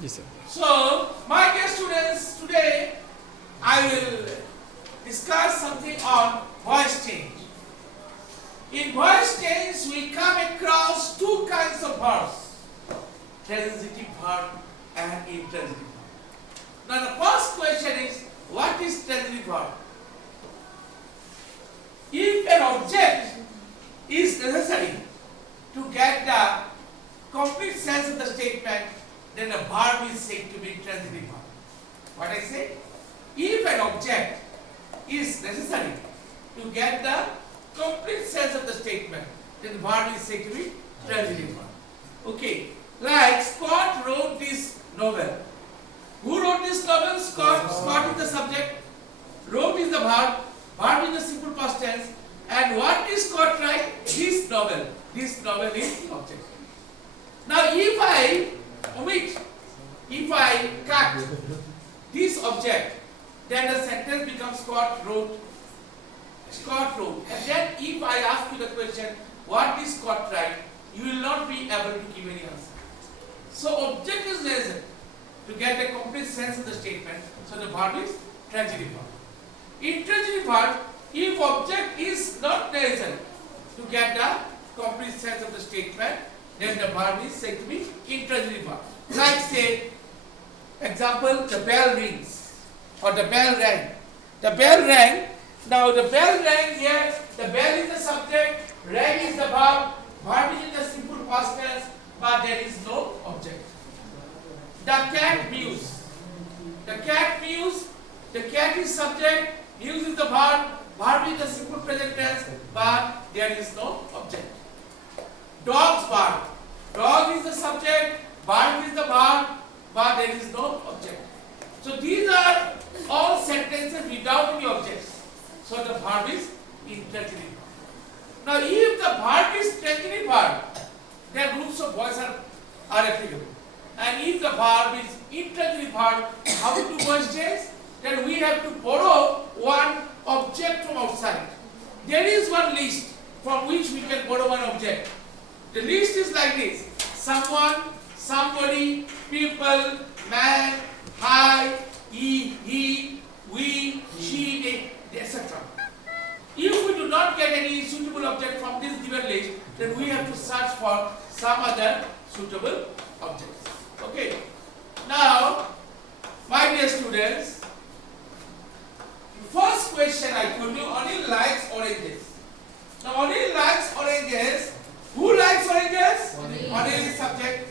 Yes, sir. So, my dear students, today I will discuss something on voice change. In voice change, we come across two kinds of verbs, transitive verb and intransitive verb. Now, the first question is, what is transitive verb? If an object is necessary to get the complete sense of the statement, then the verb is said to be transitive verb. What I say? If an object is necessary to get the complete sense of the statement, then the verb is said to be transitive verb. Okay, like Scott wrote this novel. Who wrote this novel? Scott. Scott is the subject. Wrote is the verb. Verb is the simple past tense. And what is Scott write? This novel. This novel is object. Now, if I omit, if I cut this object, then the sentence becomes Scott wrote. Scott wrote. And then if I ask you the question, what is Scott write? You will not be able to give any answer. So object is necessary to get the complete sense of the statement. So the verb is transitive verb. Intransitive verb, if object is not necessary to get the complete sense of the statement, then the verb is said to be intransitive verb. Like say, example, the bell rings or the bell rang. The bell rang. Now the bell rang here, the bell is the subject, rang is the verb, verb is in the simple past tense, but there is no object. The cat mews. The cat mews, the cat is subject, mews is the verb, verb is the simple present tense, but there is no object. Dogs bark. Dog is the subject, bark is the verb, but there is no object. So these are all sentences without any objects. So the verb is intransitive verb. Now if the verb is transitive verb, then groups of voice are applicable. And if the verb is intransitive verb, how to do voice change? Then we have to borrow one object from outside. There is one list from which we can borrow one object. The list is like this: someone, somebody, people, man, I, he, we, she, they, etc. If we do not get any suitable object from this given list, then we have to search for some other suitable objects. Okay. Now, my dear students, first question I told you, Anil likes oranges. Now, Anil likes oranges. Who likes oranges? Anil is subject.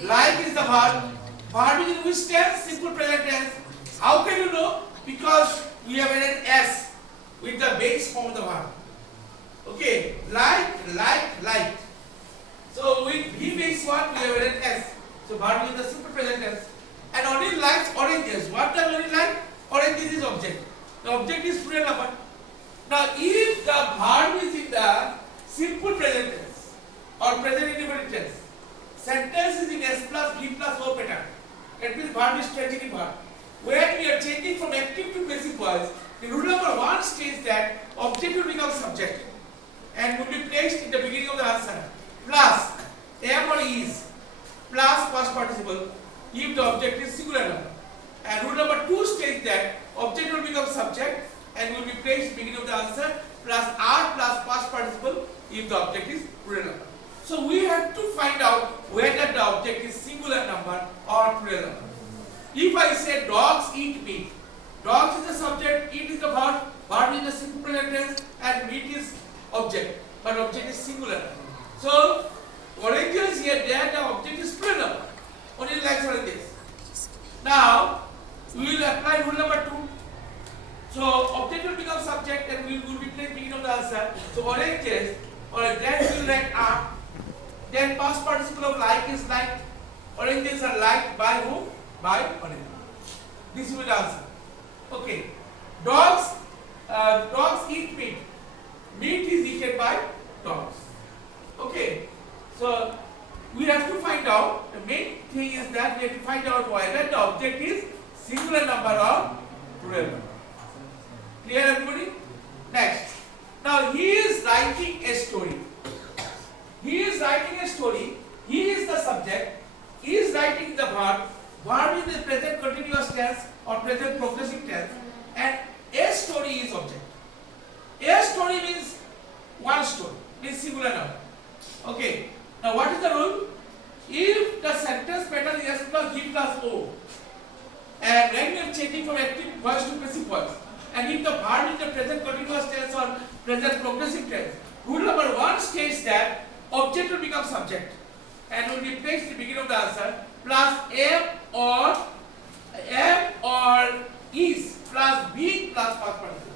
Like is the verb. Verb is in which tense? Simple present tense. How can you know? Because we have added s with the base form of the verb. Okay, like. So with he makes what? We have added s. So verb is the simple present tense. And Anil likes oranges. What does Anil like? Oranges is object. The object is plural number. Now if the verb is in the simple present tense or present indefinite tense, sentence is in S plus V plus O pattern. That means verb is transitive verb. When we are changing from active to passive voice, the rule number 1 states that object will become subject and will be placed in the beginning of the answer plus am or is plus past participle if the object is singular number. And rule number 2 states that object will become subject and will be placed in the beginning of the answer plus are plus past participle if the object is plural number. So we have to find out whether the object is singular number or plural number. If I say dogs eat meat, dogs is the subject, eat is the verb, verb is the simple present tense, and meat is object, but object is singular. So oranges here, there the object is plural number. Only likes oranges. Now we will apply rule number 2. So object will become subject and we will be placed beginning of the answer. So oranges, or then we will write are. Then past participle of like is liked. Oranges are liked by whom? By oranges. This will be the answer. Okay. Dogs eat meat. Meat is eaten by dogs. Okay. So we have to find out, the main thing is that we have to find out whether the object is singular number or plural number. Clear everybody? Next. Now he is writing a story. He is writing a story. He is the subject. He is writing the verb. Verb is the present continuous tense or present progressive tense, and a story is object. A story means one story, means singular number. Okay. Now what is the rule? If the sentence pattern is S plus V plus O, and when we are changing from active voice to passive voice, and if the verb is the present continuous tense or present progressive tense, rule number 1 states that object will become subject and will be placed at the beginning of the answer plus am or is plus be plus past participle.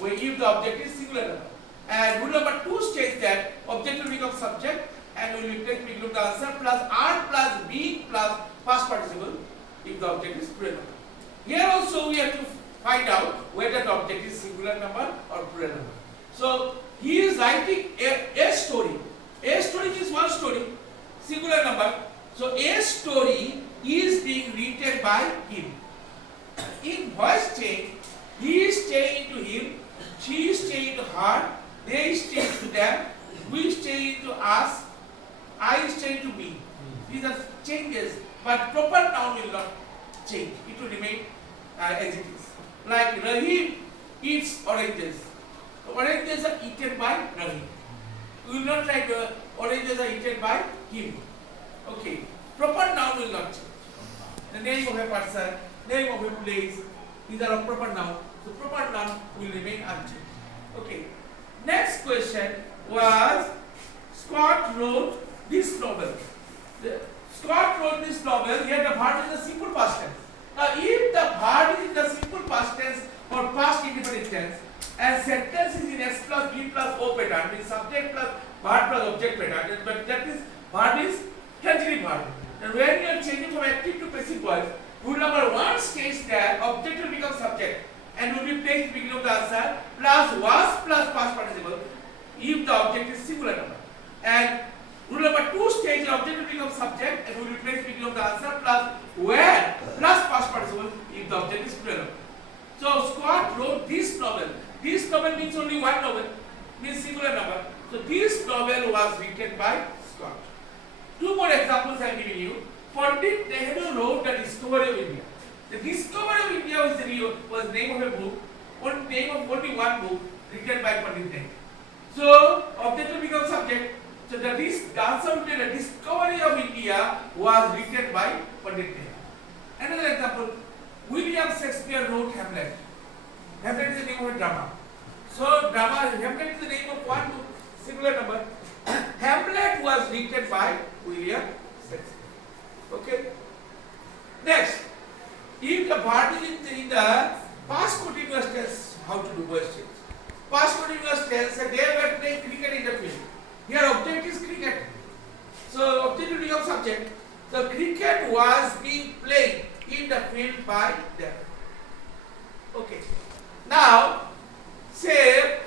We give the object is singular number. And rule number 2 states that object will become subject and will be placed at the beginning of the answer plus are plus be plus past participle if the object is plural number. Here also we have to find out whether the object is singular number or plural number. So he is writing a story. A story is one story, singular number. So a story is being written by him. In voice change, he is saying to him, she is saying to her, they is saying to them, we is saying to us, I is saying to me. These are changes, but proper noun will not change. It will remain as it is. Like Rahim eats oranges. Oranges are eaten by Rahim. We will not write oranges are eaten by him. Okay. Proper noun will not change. The name of a person, name of a place, these are a proper noun. So proper noun will remain unchanged. Okay. Next question was Scott wrote this novel. Scott wrote this novel. Here the verb is the simple past tense. Now, if the verb is in the simple past tense or past indefinite tense, and sentence is in S plus V plus O pattern, means subject plus verb plus object pattern, but that is verb is transitive verb. And when you are changing from active to passive voice, rule number 1 states that object will become subject and will be placed at the beginning of the answer plus was plus past participle if the object is singular number. And rule number 2 states the object will become subject and will be placed at the beginning of the answer plus where plus past participle if the object is plural number. So Scott wrote this novel. This novel means only one novel, means singular number. So this novel was written by Scott. 2 more examples I am giving you. Pandit Nehru wrote The Discovery of India. The Discovery of India was the name of a book, name of only one book written by Pandit Nehru. So object will become subject. So the answer will be The Discovery of India was written by Pandit Nehru. Another example, William Shakespeare wrote Hamlet. Hamlet is the name of a drama. So Hamlet is the name of one book, singular number. Hamlet was written by William Shakespeare. Okay. Next, if the verb is in the past continuous tense, how to do voice change? Past continuous tense, and they were playing cricket in the field. Here object is cricket. So object will become subject. The cricket was being played in the field by them. Okay. Now, say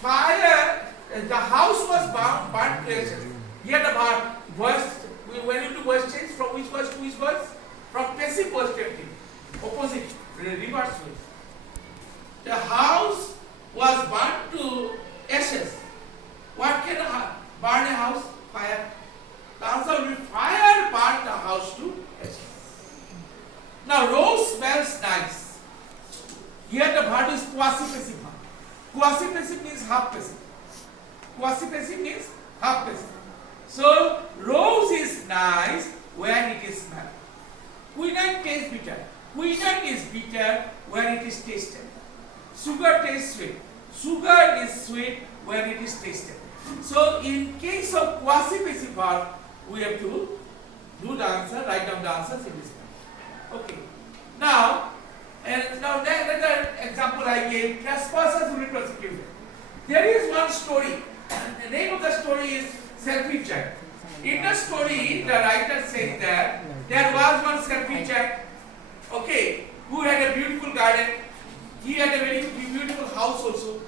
fire, the house was burnt to ashes. Here the verb voice, when you do voice change, from which voice to which voice? From passive voice to active. Opposite, reverse way. The house was burnt to ashes. What can burn a house? Fire. The answer will be fire burnt the house to ashes. Now, rose smells nice. Here the verb is quasi-passive verb. Quasi-passive means half-passive. Quasi-passive means half-passive. So, rose is nice when it is smelled. Quinine tastes bitter. Quinine is bitter when it is tasted. Sugar tastes sweet. Sugar is sweet when it is tasted. So, in case of quasi-passive verb, we have to do the answer, write down the answers in this way. Okay. Now another example I gave, trespassers will be prosecuted. There is one story. The name of the story is Selfish Jack. In the story, the writer says that there was one selfish Jack, okay, who had a beautiful garden. He had a very beautiful house also,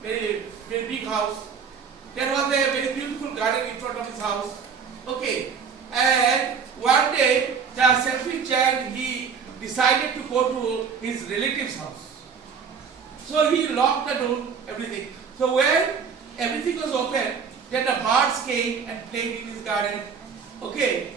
very big house. There was a very beautiful garden in front of his house. Okay, and one day the selfish Jack, he decided to go to his relative's house. So he locked the door, everything. So when everything was open, then the birds came and played in his garden. Okay,